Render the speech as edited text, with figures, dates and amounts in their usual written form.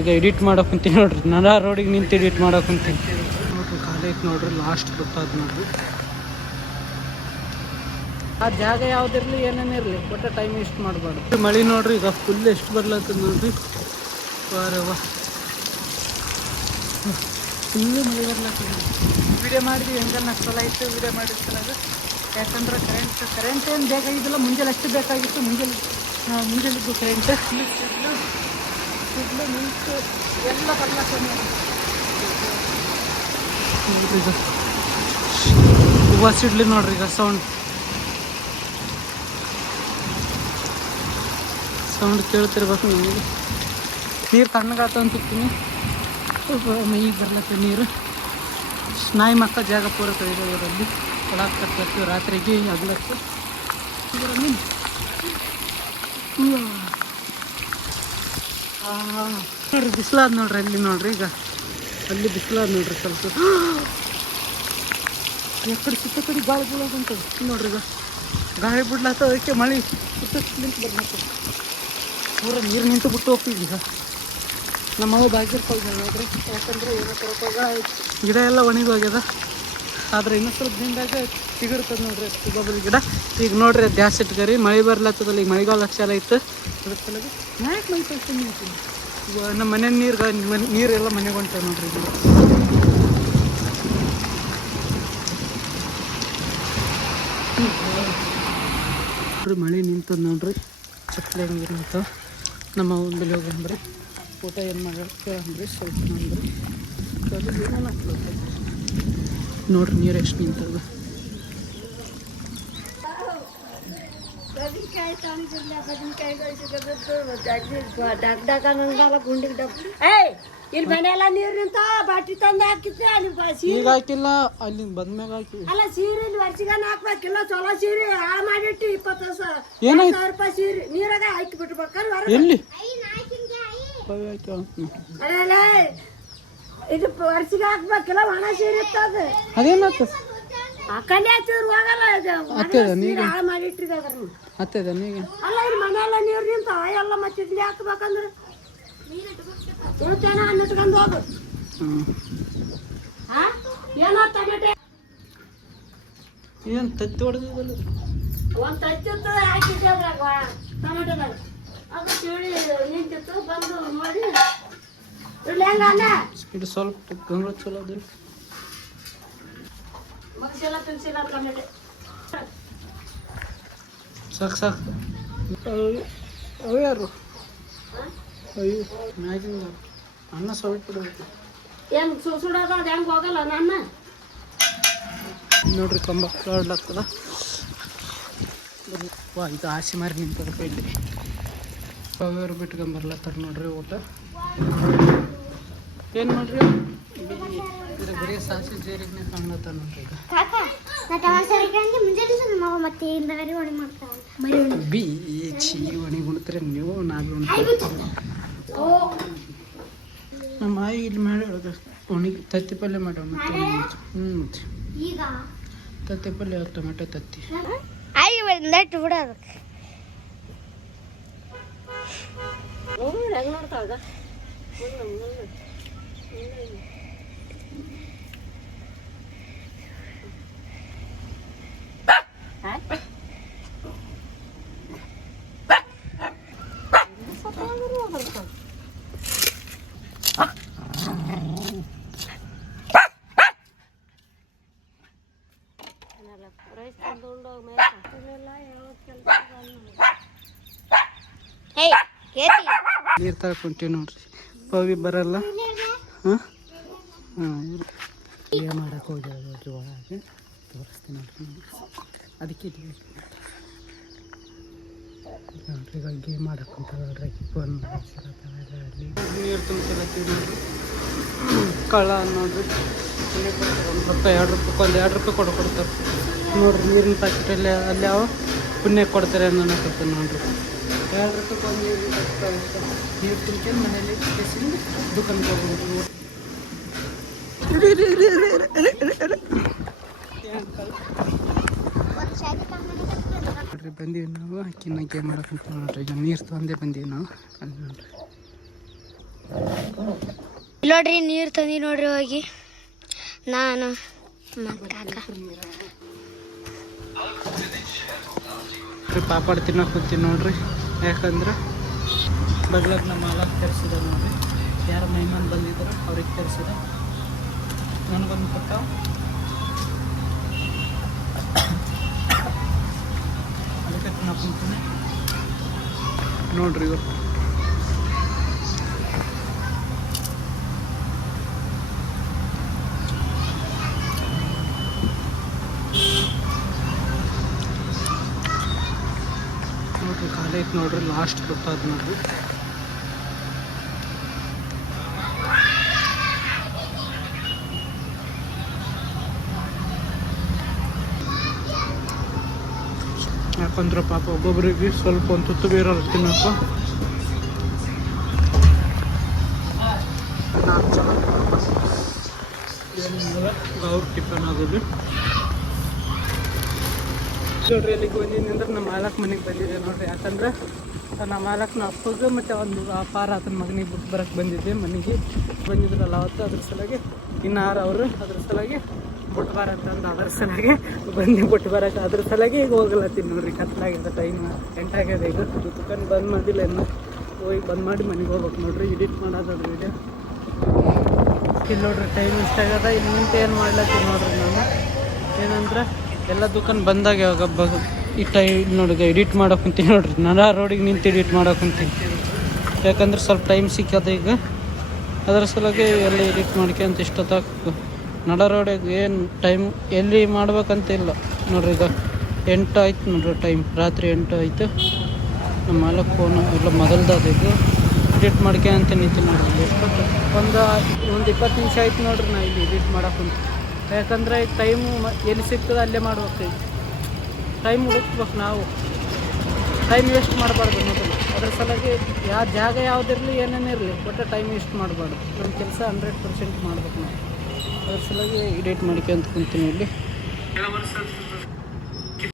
ಈಗ ಎಡಿಟ್ ಮಾಡಕ್ಕೆ ಕುಂತೀನಿ ನೋಡ್ರಿ, ನರ ರೋಡಿಗೆ ನಿಂತು ಎಡಿಟ್ ಮಾಡಕ್ಕೆ ಕುಂತೀನಿ ನೋಡ್ರಿ. ಕಾಲೇಜ್ ನೋಡ್ರಿ ಲಾಸ್ಟ್ ಗೊತ್ತಾದ ನೋಡ್ರಿ. ಆ ಜಾಗ ಯಾವುದಿರಲಿ ಏನೇನಿರಲಿ ಒಟ್ಟು ಟೈಮ್ ವೇಸ್ಟ್ ಮಾಡಬಾರ್ದು. ಮಳೆ ನೋಡ್ರಿ ಈಗ ಫುಲ್ ಎಷ್ಟು ಬರ್ಲತ್ತದ ನೋಡ್ರಿ. ವಾರವ್ವ ಫುಲ್ಲು ಮಳೆ ಬರ್ಲತ್ತದ. ವಿಡಿಯೋ ಮಾಡಿದ್ವಿ ಹೆಂಗನ್ನ ಚಲೋ ಆಯಿತು. ವಿಡಿಯೋ ಮಾಡಿರ್ತಾರೆ ಯಾಕಂದ್ರೆ ಕರೆಂಟ್ ಏನು ಬೇಕಾಗಿದ್ದಿಲ್ಲ. ಮುಂಜಾನೆ ಅಷ್ಟು ಬೇಕಾಗಿತ್ತು. ಮುಂಜಾನಿದ್ದು ಕರೆಂಟ್ ಸಿಡ್ಲು ಮಿಂಚು ಎಲ್ಲ ಬರ್ಲತ್ತದ ನೋಡ್ರಿ. ಈಗ ಹೂವು ಸಿಡ್ಲಿ ನೋಡ್ರಿ. ಈಗ ಸೌಂಡ್ ಕೇಳ್ತಿರ್ಬೇಕು ನಮಗೆ. ನೀರು ತಣ್ಣಗಾತ ಅಂತಿರ್ತೀನಿ. ಮೈಗೆ ಬರ್ಲತ್ತ ನೀರು. ನಾಯಿ ಮಕ್ಕ ಜಾಗ ಪೂರ ಕೈದಲ್ಲಿ ಒಳಗೆ ಕಟ್ಲತ್ತೀವಿ ರಾತ್ರಿಗೆ ಆಗ್ಲತ್ತು. ನೋಡ್ರಿ ಬಿಸಿಲಾದ ನೋಡ್ರಿ. ಅಲ್ಲಿ ನೋಡ್ರಿ ಈಗ ಅಲ್ಲಿ ಬಿಸಿಲಾದ ನೋಡ್ರಿ. ಸ್ವಲ್ಪ ಎಕಡೆ ಸುತ್ತ ಕಡೆ ಗಾಳಿ ಬೀಳೋದಂತ ನೋಡ್ರಿ. ಈಗ ಗಾಳಿ ಬಿಡ್ಲತ್ತ, ಅದಕ್ಕೆ ಮಳೆ ಸುತ್ತ ನಿಂತು ಬರ್ಲತ್ತ. ಪೂರ ನೀರು ನಿಂತು ಬಿಟ್ಟು ಹೋಗ್ತೀವಿ. ಈಗ ನಮ್ಮವ್ವ ಬಾಗಿರ್ಕೊಳ್ತಾರೆ ನೋಡ್ರಿ. ಯಾಕಂದ್ರೆ ಏನೋ ತರಕೋಗ ಗಿಡ ಎಲ್ಲ ಒಣಗಿ ಹೋಗ್ಯದ. ಆದ್ರೆ ಇನ್ನೂ ಸ್ವಲ್ಪ ದಿನದಾಗ ಸಿಗಿರ್ತದೆ ನೋಡ್ರಿ ಬಬಲ್ ಗಿಡ. ಈಗ ನೋಡ್ರಿ ಅದು ಜಾಸ್ತಿ ಇಟ್ಕರಿ ಮಳೆ ಬರ್ಲತ್ತದಲ್ಲ. ಈಗ ಮಳೆಗಾಲ ಲಕ್ಷ ಐತೆ. ಅದ್ರ ಸಲುವಾಗಿ ಯಾಕೆ ಮೈ ಕಳ್ಸ್ತೀನಿ ಅಂತೀನಿ. ಈಗ ನಮ್ಮ ಮನೆ ನೀರೆಲ್ಲ ಮನೆಗೆ ಹೊಂಟವೆ ನೋಡ್ರಿ. ಈಗ ನೋಡ್ರಿ ಮಳೆ ನಿಂತದ ನೋಡ್ರಿ. ಚಪ್ಪಲಿ ನೀರು ನಿಂತಾವ. ನಮ್ಮ ಬೆಲೆ ಹೋಗಂಬ್ರಿ ಊಟ ಏನು ಮಾಡ್ರಿ ಸ್ವಲ್ಪ ಅಂದ್ರಿ. ಏನೇನು ಹಾಕ್ಬೇಕು ನೋಡ್ರಿ. ನೀರು ಎಷ್ಟು ನಿಂತದ ಇಲ್ಲಿ ಮನೆಯೆಲ್ಲ ನೀರು ನಿಂತ ಬಾಟಿ ತಂದು ಹಾಕಿತ್ತು. ಅಲ್ಲಿ ಈಗ ಹಾಕಿಲ್ಲ, ಅಲ್ಲಿ ಬಂದ್ಮ್ಯಾಗ ಹಾಕಿ. ಅಲ್ಲ ಸೀರೆ ಇಲ್ಲಿ ವರ್ಷಗಾನ ಹಾಕ್ಬೇಕಿಲ್ಲ. ಚಲೋ ಸೀರೆ ಹಾಳು ಮಾಡಿಟ್ಟು 20,000 ರೂಪಾಯಿ ಸೀರೆ ನೀರಾಗ ಹಾಕಿ ಬಿಟ್ಬೇಕಾದ್ರೆ ಎಲ್ಲಿ ಅಲ್ಲ ಇದು ವರ್ಷಿಗೆ ಹಾಕ್ಬೇಕಿಲ್ಲ. ಒಣ ಸೀರೆ ಇರ್ತದ. ಅದೇನಾಗ್ತದ ಹಾಕೊಂಡೆ ಹಚ್ಚಿದ್ರು ಹೋಗಲ್ಲ. ಹಾಳು ಮಾಡಿಟ್ಟಿದ್ದಾರೆ. ಅಲ್ಲ ಇಲ್ಲಿ ಮನೆಯೆಲ್ಲ ನೀರು ನಿಂತಾವ ಎಲ್ಲ. ಮತ್ತೆ ಇಲ್ಲಿ ಹಾಕ್ಬೇಕಂದ್ರೆ ಇರ್ತೇನ ಅನ್ನಿಟ್ಕೊಂಡು ಹೋಗು. ಏನೋ ಟೊಮೆಟೆ ಏನು ತತ್ತಿ ಹೊಡೆದಿದ್ದಲ್ಲ. ಒಂದು ತತ್ತಿತ್ತು ಹಾಕಿದ್ದಾಗ ಟೊಮೆಟೊದಾಗ ಅದು ತಿಳಿ ನಿಂತಿತ್ತು. ಬಂದು ನೋಡಿ ಇಲ್ಲಿ ಹೆಂಗ ಇದು ಸ್ವಲ್ಪ ಗಂಗಳ ಚಲೋ ಅದ. ಮಗಸೆಲ್ಲ ತಿನ್ಸಿಲ್ಲ ಟೊಮೆಟೆ ಸಾಕು. ಅವು ಯಾರು ಅಯ್ಯೋ ಮ್ಯಾಗಿನ ಅನ್ನ ಸ್ವಲ್ಪ ಬಿಡಬೇಕು. ಏನು ಸುಡೋದು ಅದು ಹೆಂಗೆ ಹೋಗಲ್ಲ ನನ್ನ ನೋಡ್ರಿ. ಕಂಬ ಕಾಡ್ಲಾಗ್ತದ. ವಾ ಇದು ಆಸೆ ಮಾರಿ ನಿಂತದ ಕೈಲಿ. ಅವೆಯವ್ರು ಬಿಟ್ಕೊಂಬರ್ಲತ್ತಾರ ನೋಡ್ರಿ. ಊಟ ಏನು ಮಾಡ್ರಿ ಬರೀ ಸಾಸಿ ಜೀರಿಗೆ ಕಾಣ್ಲತ್ತ ನೋಡ್ರಿ. ಈಗ ಬೀಚಿ ಒಣಗಿ ಉಣ್ತಾರೆ ನೀವು. ನಾವೇ ಉಣ್ತೀವಿ. ನಮ್ಮ ಆಯಿ ಇಲ್ಲಿ ಮಾಡಿ ಒಣಗಿ ತತ್ತಿ ಪಲ್ಯ ಮಾಡ್ಯಾವ. ಮತ್ತೆ ತತ್ತಿ ಪಲ್ಯ ಟೊಮೆಟೊ ತತ್ತಿ ಬಿಡೋದು ಹೆಂಗ್ ನೋಡ್ತಾವ. ನೀರು ತಗೊಂತೀವಿ ನೋಡ್ರಿ. ಪವಿ ಬರಲ್ಲ. ಏನು ಮಾಡಕ್ಕೆ ಹೋಗ್ಯಾರ ನೋಡ್ರಿ. ಒಳಗೆ ತೋರಿಸ್ತೀನಿ ನೋಡ್ರಿ. ಅದಕ್ಕೆ ನೋಡ್ರಿ ಈಗ ಗೇಮ್ ಮಾಡಕ್ಕೆ ಕುಂತಾಳ್ರಿ. ಫೋನ್ ನೀರು ತುಂಬಿಸಿರತ್ತೀವಿ ನೋಡ್ರಿ. ಕಳ್ಳ ನೋಡ್ರಿ. ₹1 2 ರೂಪಾಯಿ ಕೊಡ್ತಾರೆ ನೋಡ್ರಿ. ನೀರಿನ ಪ್ಯಾಕೆಟಲ್ಲಿ ಅಲ್ಲಿ ಯಾವ ಪುಣ್ಯಕ್ಕೆ ಕೊಡ್ತಾರೆ ಅನ್ನೋಕತ್ತೆ ನೋಡ್ರಿ. ₹2 ಒಂದು ನೀರಿನ ಪ್ಯಾಕೆಟ್ ನೀರು ತುಂಬ್ಕೊಂಡು ಮನೇಲಿ ದುಕಾನ್ಗೆ ಹೋಗ್ಬೋದು. ನೋಡ್ರಿ ಬಂದೀವಿ ನಾವು. ಅಕ್ಕಿನ ಗೇಮ್ ಮಾಡಕ್ಕೆ ನೋಡ್ರಿ. ಈಗ ನೀರು ತೊಂದೇ ಬಂದೀವಿ ನಾವು. ಅಲ್ಲಿ ನೋಡ್ರಿ ನೋಡ್ರಿ ನೀರು ತಂದಿ ನೋಡ್ರಿ ಹೋಗಿ ನಾನು ಕಾಕ ಪಾಪಡ್ ತಿನ್ನೋಕೆ ಕೂತೀನಿ ನೋಡ್ರಿ. ಯಾಕಂದ್ರೆ ಬಗ್ಲಾಗ ನಮ್ಮ ಮಾಲಕ್ ತರಿಸಿದ ನೋಡ್ರಿ. ಯಾರು ಮೈಮಾನ್ ಬಂದಿದ್ರು ಅವ್ರಿಗೆ ತರಿಸಿದ. ನನಗೊಂದು ಕೊಟ್ಟ ಅದಕ್ಕೆ ತಿನ್ನೋಕೆ ಕುಂತೀನಿ ನೋಡ್ರಿ. ಇವತ್ತು ನೋಡ್ರಿ ಖಾಲಿ ಐತೆ ನೋಡ್ರಿ. ಲಾಸ್ಟ್ ಗೊತ್ತಾದ ನೋಡ್ರಿ. ಯಾಕಂದ್ರೆ ಪಾಪ ಒಬ್ಬೊಬ್ಬರಿಗೆ ಸ್ವಲ್ಪ ಒಂದು ತುತ್ತು ಬೇರೋರು ತಿನ್ನಪ್ಪ. 4 ಜನ ಅವ್ರ ಟಿಫನ್ ಆಗೋದು ನೋಡ್ರಿ. ಎಲ್ಲಿಗೆ ಬಂದಿನಿ ಅಂದ್ರೆ ನಮ್ಮ ಮಾಲಕ್ ಮನೆಗೆ ಬಂದಿದ್ದೆ ನೋಡ್ರಿ. ಯಾಕಂದ್ರೆ ನಮ್ಮ ಮಾಲಕ್ನ ಅಪ್ಪಗೆ ಮತ್ತು ಒಂದು ಪಾರ ಆತನ ಮಗನಿಗೆ ಬಿಟ್ಟು ಬರೋಕ್ಕೆ ಬಂದಿದ್ದೆ. ಮನೆಗೆ ಬಂದಿದ್ರಲ್ಲ ಅವತ್ತು, ಅದ್ರ ಸಲುವಾಗಿ ಇನ್ನಾರು ಅವರು ಅದ್ರ ಸಲುವಾಗಿ ಬಿಟ್ಟು ಬರಂತಂದು ಅದ್ರ ಸಲುವಾಗಿ ಬಿಟ್ಟು ಬರೋಕೆ ಅದ್ರ ಸಲುವಾಗಿ ಈಗ ಹೋಗಲತ್ತೀನಿ ನೋಡ್ರಿ. ಕತ್ಲಾಗಿದೆ, ಟೈಮ್ 8 ಆಗ್ಯದ. ಈಗ ದುಕಾನ್ ಬಂದ್ ಮಾಡಿಲ್ಲ ಇನ್ನು. ಹೋಗಿ ಬಂದ್ ಮಾಡಿ ಮನೆಗೆ ಹೋಗ್ಬೇಕು ನೋಡ್ರಿ. ಎಡಿಟ್ ಮಾಡೋದು ವಿಡಿಯೋ ಇಲ್ಲಿ ನೋಡ್ರಿ. ಟೈಮ್ ಇಷ್ಟಾಗ್ಯದ. ಇಲ್ಲಿ ನಿಂತು ಏನು ಮಾಡ್ಲತ್ತೀನಿ ನೋಡ್ರಿ. ನಾನು ಏನಂದ್ರೆ ಎಲ್ಲ ದುಕಾನ್ ಬಂದಾಗ ಯಾವಾಗ ಈ ಟೈಮ್ ನೋಡಿ ಎಡಿಟ್ ಮಾಡೋಕೆ ಕುಂತೀನಿ ನೋಡ್ರಿ. ನಾನು ರೋಡಿಗೆ ನಿಂತು ಎಡಿಟ್ ಮಾಡೋಕೆ ಕುಂತೀನಿ. ಯಾಕಂದ್ರೆ ಸ್ವಲ್ಪ ಟೈಮ್ ಸಿಕ್ಕದ ಈಗ, ಅದರ ಸಲುವಾಗಿ ಎಲ್ಲ ಎಡಿಟ್ ಮಾಡ್ಕೊಂತ ಇಷ್ಟೊತ್ತಾಗ ನಡ ರೋಡಿಗೆ ಏನು ಟೈಮ್ ಎಲ್ಲಿ ಮಾಡ್ಬೇಕಂತ ಇಲ್ಲ ನೋಡ್ರಿ. ಈಗ 8 ಆಯ್ತು ನೋಡ್ರಿ ಟೈಮ್. ರಾತ್ರಿ 8 ಆಯಿತು. ನಮ್ಮ ಮಾಲಕ್ ಫೋನು ಎಲ್ಲ ಮೊದಲ್ದಾದ. ಈಗ ಎಡಿಟ್ ಮಾಡ್ಕೊಂತ ನಿಂತೀನಿ ನೋಡ್ರಿ. ಎಷ್ಟೊತ್ತು ಒಂದು 20 ನಿಮಿಷ ಆಯ್ತು ನೋಡ್ರಿ ನಾ ಇಲ್ಲಿ ಎಡಿಟ್ ಮಾಡೋಕೆ ಕುಂತು. ಯಾಕಂದ್ರೆ ಈಗ ಟೈಮು ಎಲ್ಲಿ ಸಿಗ್ತದೆ ಅಲ್ಲೇ ಮಾಡ್ಬೇಕು. ಈಗ ಟೈಮ್ ಹುಡುಕ್ಬೇಕು ನಾವು. ಟೈಮ್ ವೇಸ್ಟ್ ಮಾಡಬಾರ್ದು ಮೊದಲು. ಅದ್ರ ಸಲುವಾಗಿ ಯಾವ ಜಾಗ ಯಾವುದಿರಲಿ ಏನೇನಿರಲಿ ಒಟ್ಟು ಟೈಮ್ ವೇಸ್ಟ್ ಮಾಡಬಾರ್ದು. ನಮ್ಮ ಕೆಲಸ 100% ಮಾಡ್ಬೇಕು ನಾವು. ಅದ್ರ ಸಲುವಾಗಿ ಎಡಿಟ್ ಮಾಡ್ಕೊಂತ ಕುಂತೀನಿ ಇಲ್ಲಿ.